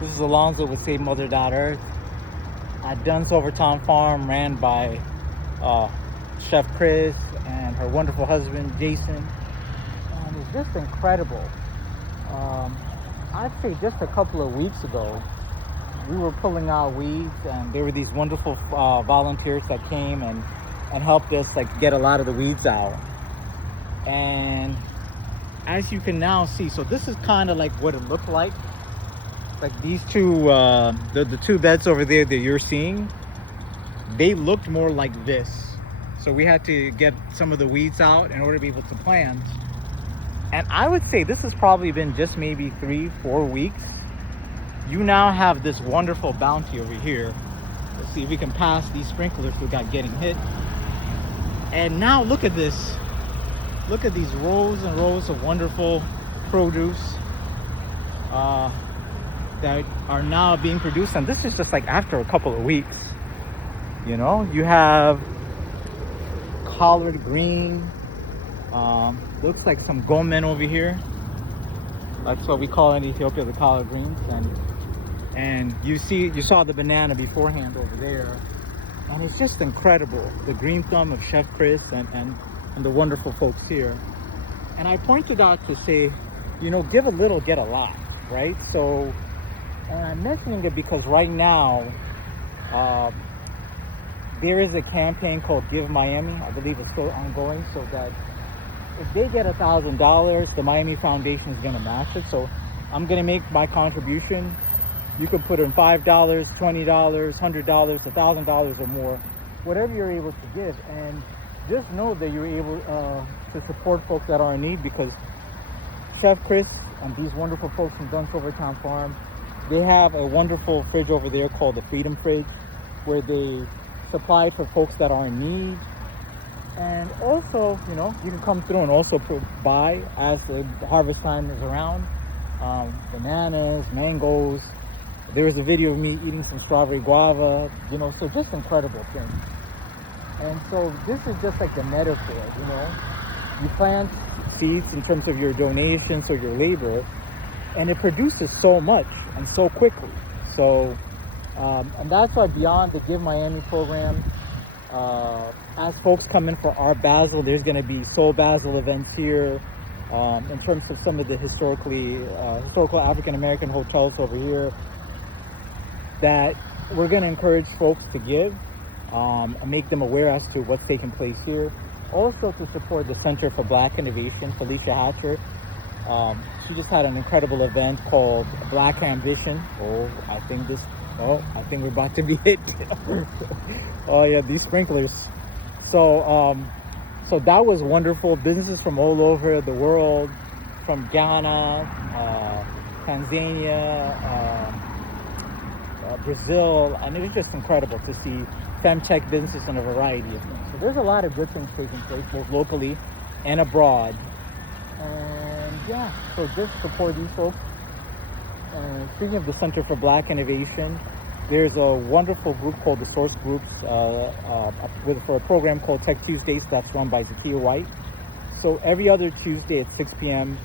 This is Alonzo with Save Mother Earth at Dunn's Overtown farm, ran by uh, Chef Chris and her wonderful husband Jason, and it's just incredible. Um, I'd say just a couple of weeks ago, we were pulling out weeds, and there were these wonderful volunteers that came and helped us like get a lot of the weeds out. And as you can now see, so this is kind of like what it looked like these two the two beds over there that you're seeing, they looked more like this. So we had to get some of the weeds out in order to be able to plant. And I would say this has probably been just maybe 3-4 weeks. You now have this wonderful bounty over here. Let's see if we can pass these sprinklers without getting hit. And now look at this. Look at these rows and rows of wonderful produce that are now being produced. And this is just like after a couple of weeks. You know, you have collard green, looks like some gomen over here. That's what we call in Ethiopia the collard greens. And you saw the banana beforehand over there, and it's just incredible, the green thumb of Chef Chris and the wonderful folks here. And I pointed out to say, you know, give a little, get a lot, right? So, and I'm mentioning it because right now there is a campaign called Give Miami. I believe it's still ongoing, so that if they get $1,000, the Miami Foundation is going to match it. So I'm going to make my contribution. You can put in $5, $20, $100, $1,000 or more, whatever you're able to give. And just know that you're able to support folks that are in need, because Chef Chris and these wonderful folks from Dunn's Overtown Farm, they have a wonderful fridge over there called the Freedom Fridge, where they supply it for folks that are in need. And also, you know, you can come through and also buy as the harvest time is around. Bananas, mangoes. There was a video of me eating some strawberry guava, you know, so just incredible things. And so this is just like the metaphor, you know. You plant seeds in terms of your donations or your labor, and it produces so much and so quickly. So, and that's why beyond the Give Miami program, as folks come in for our basil, there's going to be soul basil events here. In terms of some of the historical African American hotels over here, that we're going to encourage folks to give and make them aware as to what's taking place here. Also to support the Center for Black Innovation, Felicia Hatcher. She just had an incredible event called Black Ambition. I think we're about to be hit. Oh yeah, these sprinklers. So that was wonderful. Businesses from all over the world, from Ghana, Tanzania, Brazil, and it was just incredible to see femtech businesses in a variety of things. So there's a lot of good things taking place, both locally and abroad. And yeah, so just support these folks. Speaking of the Center for Black Innovation, there's a wonderful group called the Source Groups for a program called Tech Tuesdays that's run by Zakia White. So every other Tuesday at 6 p.m.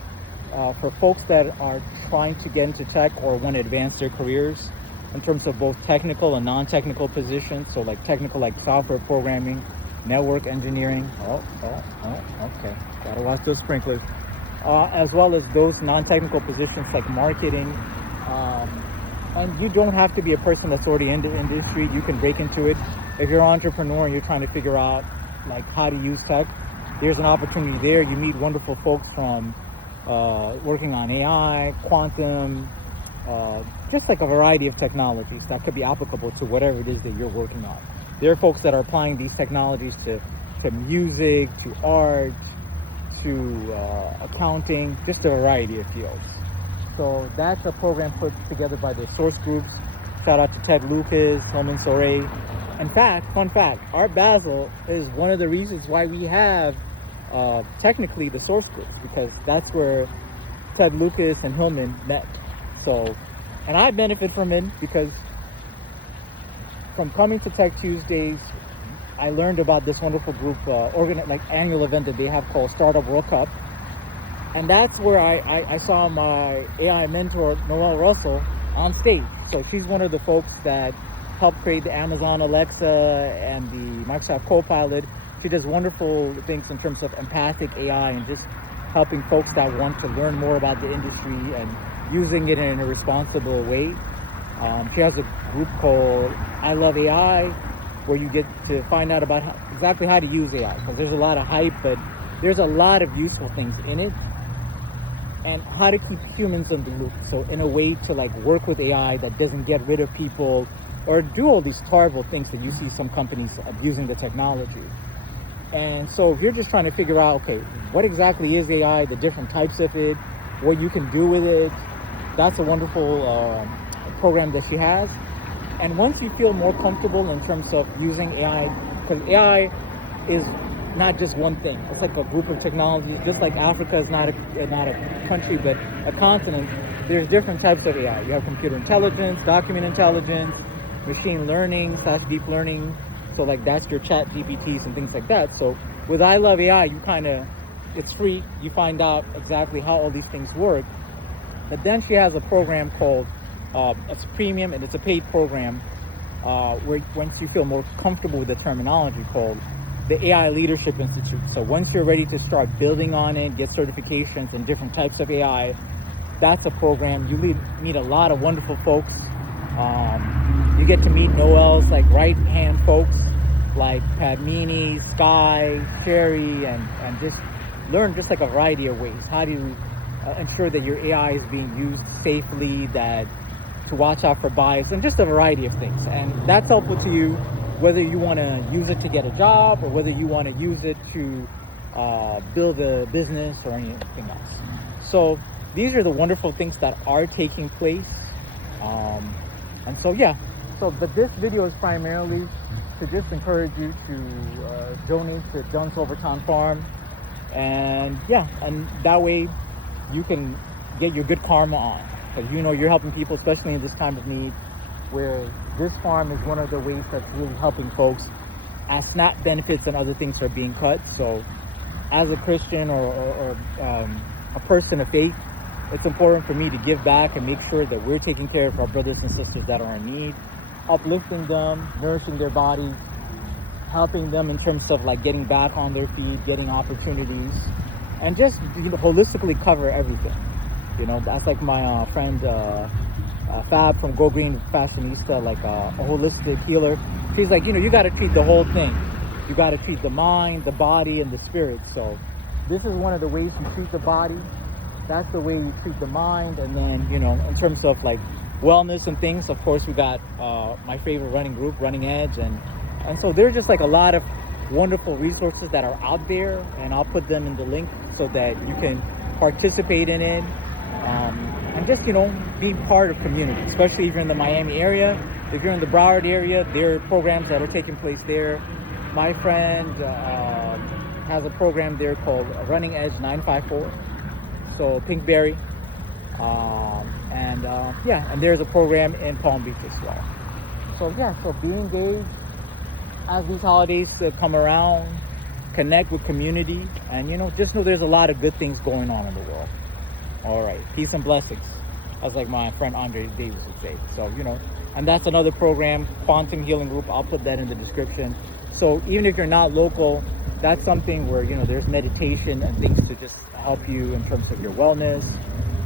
For folks that are trying to get into tech or want to advance their careers in terms of both technical and non-technical positions. So like technical, like software programming, network engineering. Okay. Gotta watch those sprinklers. As well as those non-technical positions like marketing. And you don't have to be a person that's already in the industry. You can break into it. If you're an entrepreneur and you're trying to figure out like how to use tech, there's an opportunity there. You meet wonderful folks from working on AI, quantum, just like a variety of technologies that could be applicable to whatever it is that you're working on. There are folks that are applying these technologies to music, to art, to accounting, just a variety of fields. So that's a program put together by the Source Groups. Shout out to Ted Lucas, Roman Soray. In fact, fun fact, our basil is one of the reasons why we have technically the Source Groups, because that's where Ted Lucas and Hillman met. So, and I benefit from it because from coming to Tech Tuesdays, I learned about this wonderful group, annual event that they have called Startup World Cup. And that's where I saw my AI mentor, Noel Russell, on stage. So she's one of the folks that helped create the Amazon Alexa and the Microsoft Copilot. She does wonderful things in terms of empathic AI and just helping folks that want to learn more about the industry and using it in a responsible way. She has a group called I Love AI, where you get to find out about exactly how to use AI, because there's a lot of hype, but there's a lot of useful things in it, and how to keep humans in the loop. So in a way to like work with AI that doesn't get rid of people or do all these terrible things that you see some companies abusing the technology. And so if you're just trying to figure out, okay, what exactly is AI, the different types of it, what you can do with it, that's a wonderful program that she has. And once you feel more comfortable in terms of using AI, because AI is not just one thing, it's like a group of technologies. Just like Africa is not a country but a continent, there's different types of AI. You have computer intelligence, document intelligence, machine learning / deep learning. So like that's your chat GPTs and things like that. So with I Love AI, it's free. You find out exactly how all these things work. But then she has a program called it's premium and it's a paid program where once you feel more comfortable with the terminology, called the AI Leadership Institute. So once you're ready to start building on it, get certifications in different types of AI, that's a program. You meet a lot of wonderful folks. You get to meet Noel's like right hand folks like Padmini, Sky, Sherry, and just learn just like a variety of ways. How do you ensure that your AI is being used safely, that to watch out for bias, and just a variety of things. And that's helpful to you whether you want to use it to get a job or whether you want to use it to build a business or anything else. So these are the wonderful things that are taking place. And so yeah, but this video is primarily to just encourage you to donate to Dunn's Overtown Farm, and yeah, and that way you can get your good karma on, because you're helping people, especially in this time of need, where this farm is one of the ways that's really helping folks as SNAP benefits and other things are being cut. So as a Christian or a person of faith, it's important for me to give back and make sure that we're taking care of our brothers and sisters that are in need, uplifting them, nourishing their bodies, helping them in terms of like getting back on their feet, getting opportunities, and just holistically cover everything. That's like my friend Fab from Go Green Fashionista, like a holistic healer. She's like, you got to treat the whole thing. You got to treat the mind, the body, and the spirit. So this is one of the ways you treat the body. That's the way you treat the mind. And then, in terms of like wellness and things, of course, we got my favorite running group, Running Edge. And so there's just like a lot of wonderful resources that are out there. And I'll put them in the link so that you can participate in it. And just, be part of community, especially if you're in the Miami area. If you're in the Broward area, there are programs that are taking place there. My friend has a program there called Running Edge 954. So Pinkberry. And there's a program in Palm Beach as well. So yeah, so be engaged as these holidays come around, connect with community, and just know there's a lot of good things going on in the world. All right, peace and blessings, as like my friend Andre Davis would say. So and that's another program, Quantum Healing Group. I'll put that in the description. So even if you're not local, that's something where there's meditation and things to just help you in terms of your wellness.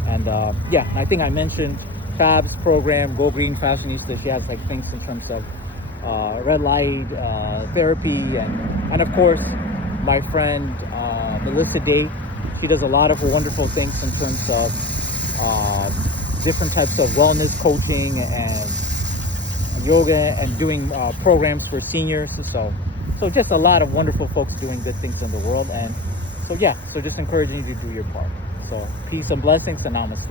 And I think I mentioned Fab's program, Go Green Fashionista. She has like things in terms of red light therapy, and of course my friend Melissa Day. She does a lot of wonderful things in terms of different types of wellness coaching and yoga, and doing programs for seniors. So just a lot of wonderful folks doing good things in the world. And so just encouraging you to do your part. So peace and blessings, and namaste.